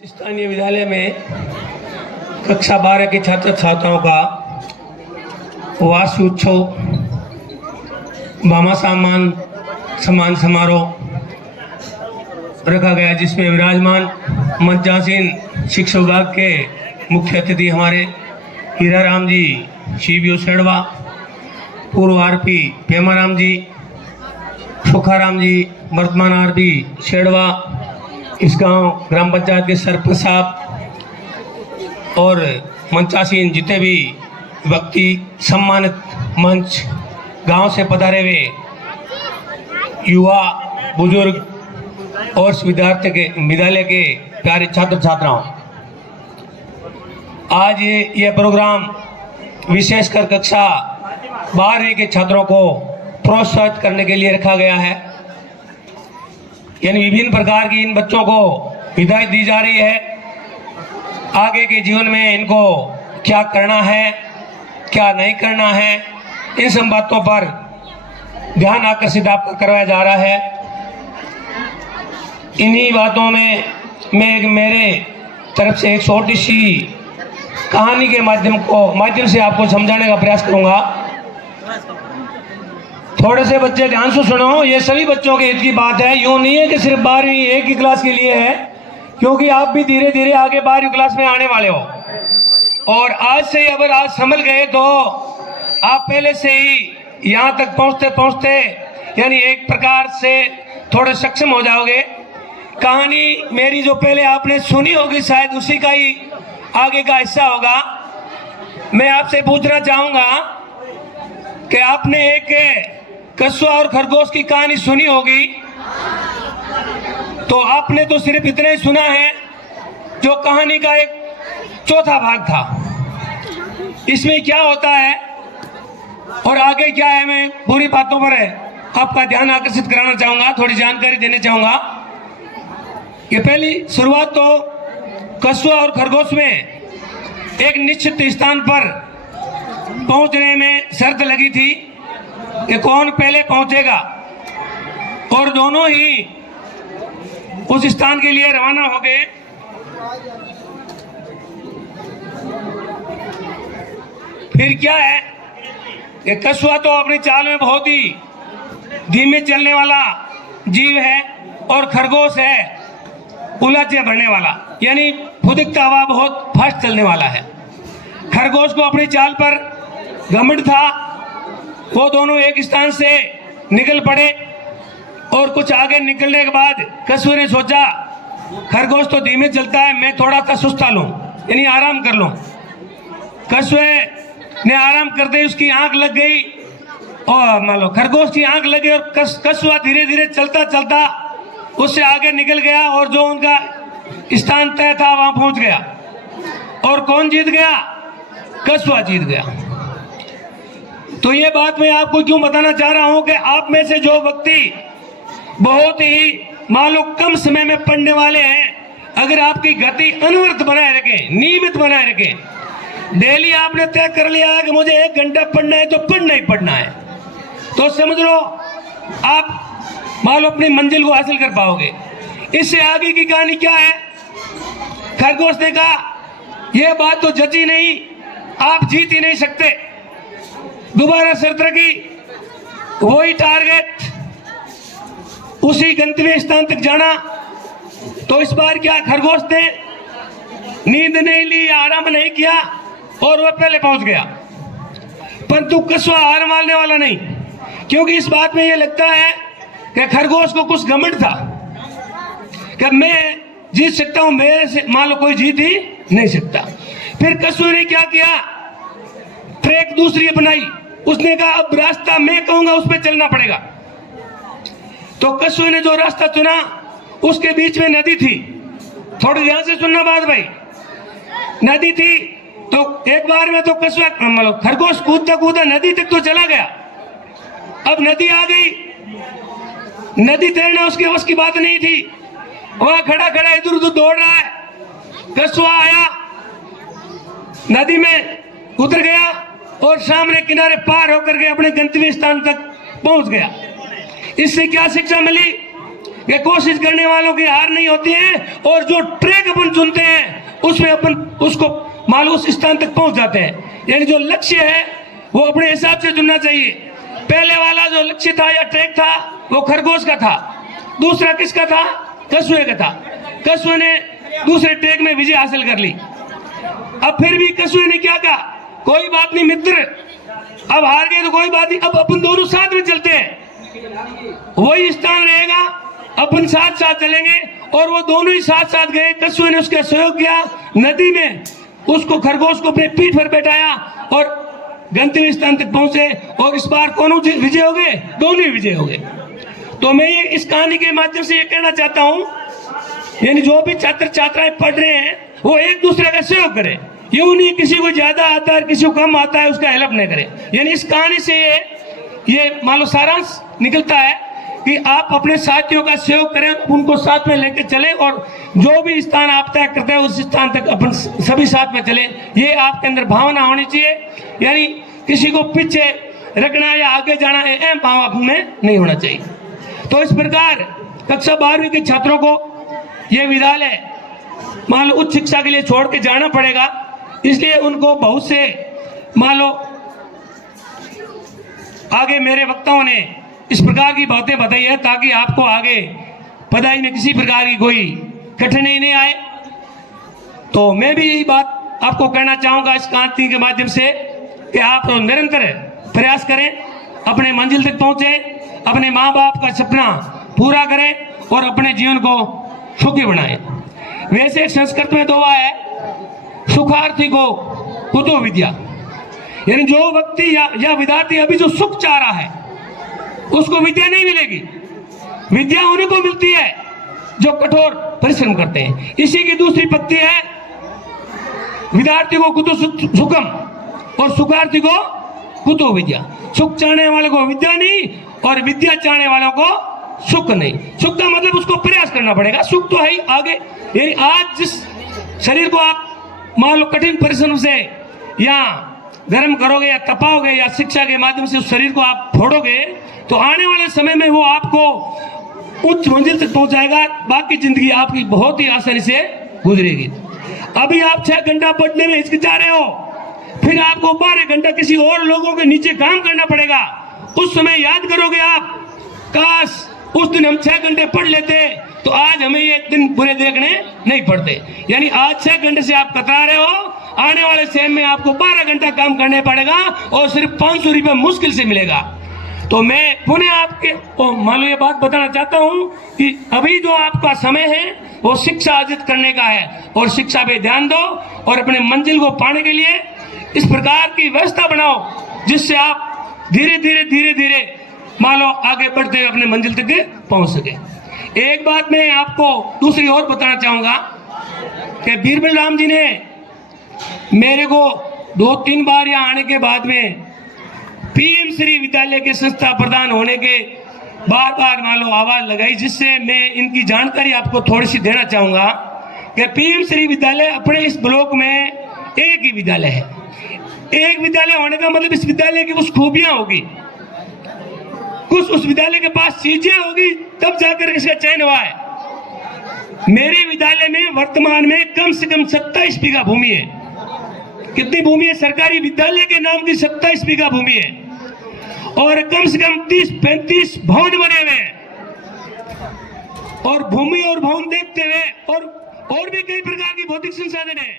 स्थानीय विद्यालय में कक्षा 12 के छात्र छात्राओं का वार्षिक उत्सव भामा सम्मान समारोह रखा गया, जिसमें विराजमान मंचासीन शिक्षा विभाग के मुख्य अतिथि हमारे हीरा राम जी शिवयो शेड़वा, पूर्व आरपी पेमाराम जी, सुखाराम जी, वर्तमान आरपी शेड़वा, इस गांव ग्राम पंचायत के सरपंच साहब और मंचासीन जितने भी व्यक्ति सम्मानित मंच गांव से पधारे हुए युवा बुजुर्ग और विद्यालय के प्यारे छात्र छात्राओं, आज ये प्रोग्राम विशेषकर कक्षा 12वीं के छात्रों को प्रोत्साहित करने के लिए रखा गया है। यानी विभिन्न प्रकार की इन बच्चों को हिदायत दी जा रही है, आगे के जीवन में इनको क्या करना है क्या नहीं करना है, इन सब बातों पर ध्यान आकर्षित आपका करवाया जा रहा है। इन्हीं बातों में मैं मेरे तरफ से एक छोटी सी कहानी के माध्यम से आपको समझाने का प्रयास करूंगा। थोड़े से बच्चे ध्यान से सुनो, ये सभी बच्चों के हित की बात है। यूं नहीं है कि सिर्फ 12वीं एक ही क्लास के लिए है, क्योंकि आप भी धीरे धीरे आगे 12वीं क्लास में आने वाले हो और आज से ही अगर आज संभल गए तो आप पहले से ही यहाँ तक पहुँचते पहुँचते यानी एक प्रकार से थोड़े सक्षम हो जाओगे। कहानी मेरी जो पहले आपने सुनी होगी शायद उसी का ही आगे का हिस्सा होगा। मैं आपसे पूछना चाहूँगा कि आपने एक कछुआ और खरगोश की कहानी सुनी होगी, तो आपने तो सिर्फ इतना ही सुना है जो कहानी का एक चौथा भाग था। इसमें क्या होता है और आगे क्या है, मैं पूरी बातों पर आपका ध्यान आकर्षित कराना चाहूंगा, थोड़ी जानकारी देना चाहूंगा। कि पहली शुरुआत तो कछुआ और खरगोश में एक निश्चित स्थान पर पहुंचने में शर्त लगी थी कि कौन पहले पहुंचेगा, और दोनों ही उस स्थान के लिए रवाना हो गए। फिर क्या है कि कछुआ तो अपनी चाल में बहुत ही धीमे चलने वाला जीव है और खरगोश है उलझे भरने वाला, यानी फुदकता हुआ बहुत फास्ट चलने वाला है। खरगोश को अपनी चाल पर घमंड था, वो दोनों एक स्थान से निकल पड़े और कुछ आगे निकलने के बाद कछुए ने सोचा खरगोश तो धीमे चलता है, मैं थोड़ा सा सुस्ता लूं यानी आराम कर लूं। कछुए ने आराम करते ही उसकी आंख लग गई और मान लो खरगोश की आंख लगी और कछुआ धीरे धीरे चलता चलता उससे आगे निकल गया और जो उनका स्थान तय था वहां पहुंच गया। और कौन जीत गया? कछुआ जीत गया। तो ये बात मैं आपको क्यों बताना चाह रहा हूं कि आप में से जो व्यक्ति बहुत ही मान लो कम समय में पढ़ने वाले हैं, अगर आपकी गति अनवरत बनाए रखें, नियमित बनाए रखें, डेली आपने तय कर लिया है कि मुझे 1 घंटा पढ़ना है तो पढ़ना ही पढ़ना है, तो समझ लो आप मान लो अपनी मंजिल को हासिल कर पाओगे। इससे आगे की कहानी क्या है? खरगोश ने कहा यह बात तो जची नहीं, आप जीत ही नहीं सकते। दोबारा शर्त रखी, वही टारगेट, उसी गंतव्य स्थान तक जाना। तो इस बार क्या, खरगोश ने नींद नहीं ली, आराम नहीं किया और वह पहले पहुंच गया। परंतु कछुआ हार मानने वाला नहीं, क्योंकि इस बात में यह लगता है कि खरगोश को कुछ घमंड था कि मैं जीत सकता हूं, मेरे से मान लो कोई जीत ही नहीं सकता। फिर कछुए ने क्या किया, ट्रैक दूसरी अपनाई। उसने कहा अब रास्ता मैं कहूंगा उस पर चलना पड़ेगा। तो कछुए ने जो रास्ता चुना उसके बीच में नदी थी। थोड़ी ध्यान से सुनना बात भाई, नदी थी। तो एक बार में तो कछुआ मतलब खरगोश कूदता कूदा नदी तक तो चला गया। अब नदी आ गई, नदी तैरना उसके बस की बात नहीं थी। वहां खड़ा खड़ा इधर उधर दौड़ रहा है। कछुआ आया, नदी में उतर गया और सामने किनारे पार होकर के अपने गंतव्य स्थान तक पहुंच गया। इससे क्या शिक्षा मिली कि कोशिश करने वालों की हार नहीं होती है, और जो ट्रैक अपन चुनते हैं उसमें अपन उसको मालूम उस स्थान तक पहुंच जाते हैं। यानी जो लक्ष्य है वो अपने हिसाब से चुनना चाहिए। पहले वाला जो लक्ष्य था या ट्रैक था वो खरगोश का था, दूसरा किसका था? कछुए का था। कछुए ने दूसरे ट्रैक में विजय हासिल कर ली। अब फिर भी कछुए ने क्या कहा, कोई बात नहीं मित्र, अब हार गए तो कोई बात नहीं, अब अपन दोनों साथ में चलते हैं, वही स्थान रहेगा, अपन साथ साथ चलेंगे। और वो दोनों ही साथ साथ गए। कछुए ने उसका सहयोग किया, नदी में उसको खरगोश को अपने पीठ पर बैठाया और गंतव्य स्थान तक पहुंचे। और इस बार कौन विजय हो गए? दोनों ही विजय हो गए। तो मैं ये इस कहानी के माध्यम से ये कहना चाहता हूं, यानी जो भी छात्र छात्राएं पढ़ रहे हैं वो एक दूसरे का सहयोग करें। यूं नहीं किसी को ज्यादा आता है किसी को कम आता है उसका हेल्प नहीं करें। यानी इस कहानी से ये मान लो सारांश निकलता है कि आप अपने साथियों का सहयोग करें, उनको साथ में लेकर चले, और जो भी स्थान आप तय करते हैं उस स्थान तक अपन सभी साथ में चले। ये आपके अंदर भावना होनी चाहिए। यानी किसी को पीछे रखना या आगे जाना अहम भाव आप में नहीं होना चाहिए। तो इस प्रकार कक्षा 12वीं के छात्रों को ये विद्यालय मान लो उच्च शिक्षा के लिए छोड़ के जाना पड़ेगा, इसलिए उनको बहुत से मान लो आगे मेरे वक्ताओं ने इस प्रकार की बातें बताई है ताकि आपको आगे पढ़ाई में किसी प्रकार की कोई कठिनाई नहीं आए। तो मैं भी यही बात आपको कहना चाहूंगा इस कहानी के माध्यम से कि आप निरंतर प्रयास करें, अपने मंजिल तक पहुंचे, अपने माँ बाप का सपना पूरा करें और अपने जीवन को सुखी बनाएं। वैसे संस्कृत में दोहा है, सुखार्थी को कुतो विद्या। यानी जो व्यक्ति या विद्यार्थी अभी जो सुख चाह रहा है उसको विद्या नहीं मिलेगी। विद्या उन्हीं को मिलती है जो कठोर परिश्रम करते हैं। इसी की दूसरी पत्ती है, विद्यार्थी को कुतो सुखम और सुखार्थी को कुतो विद्या। सुख चाहने वाले को विद्या नहीं और विद्या चाहने वालों को सुख नहीं। सुख का मतलब उसको प्रयास करना पड़ेगा, सुख तो है ही आगे। यानी आज जिस शरीर को आप मान लो कठिन परिश्रम से या गर्म करोगे या तपाओगे या शिक्षा के माध्यम से उस शरीर को आप फोड़ोगे तो आने वाले समय में वो आपको उच्च मंजिल तक पहुंचाएगा। बाकी जिंदगी आपकी बहुत ही आसानी से गुजरेगी। अभी आप 6 घंटा पढ़ने में हिचकिचा रहे हो, फिर आपको 12 घंटा किसी और लोगों के नीचे काम करना पड़ेगा। उस समय याद करोगे आप, काश उस दिन हम 6 घंटे पढ़ लेते तो आज हमें ये दिन बुरे देखने नहीं पड़ते। यानी आज 6 घंटे से आप कतरा रहे हो, आने वाले समय में आपको 12 घंटा काम करने पड़ेगा और सिर्फ 500 रुपये मुश्किल से मिलेगा। तो मैं पुनः आपके मान लो ये बात बताना चाहता हूँ कि अभी जो आपका समय है वो शिक्षा अर्जित करने का है और शिक्षा पे ध्यान दो और अपने मंजिल को पाने के लिए इस प्रकार की व्यवस्था बनाओ जिससे आप धीरे धीरे मान लो आगे बढ़ते हुए अपने मंजिल तक पहुंच सके। एक बात मैं आपको दूसरी और बताना चाहूंगा कि बीरबल राम जी ने मेरे को 2-3 बार यहाँ आने के बाद में पीएम श्री विद्यालय के संस्था प्रधान होने के बार मान लो आवाज लगाई, जिससे मैं इनकी जानकारी आपको थोड़ी सी देना चाहूंगा कि पीएम श्री विद्यालय अपने इस ब्लॉक में एक ही विद्यालय है। एक विद्यालय होने का मतलब इस विद्यालय की कुछ खूबियां होगी, कुछ उस विद्यालय के पास चीजें होगी, तब जाकर इसका चयन हुआ है। मेरे विद्यालय में वर्तमान में कम से कम 27 बीघा भूमि है। कितनी भूमि है? सरकारी विद्यालय के नाम की 27 बीघा भूमि है और कम से कम 30-35 भवन बने हुए हैं। और भूमि और भवन देखते हुए और भी कई प्रकार की भौतिक संसाधन है।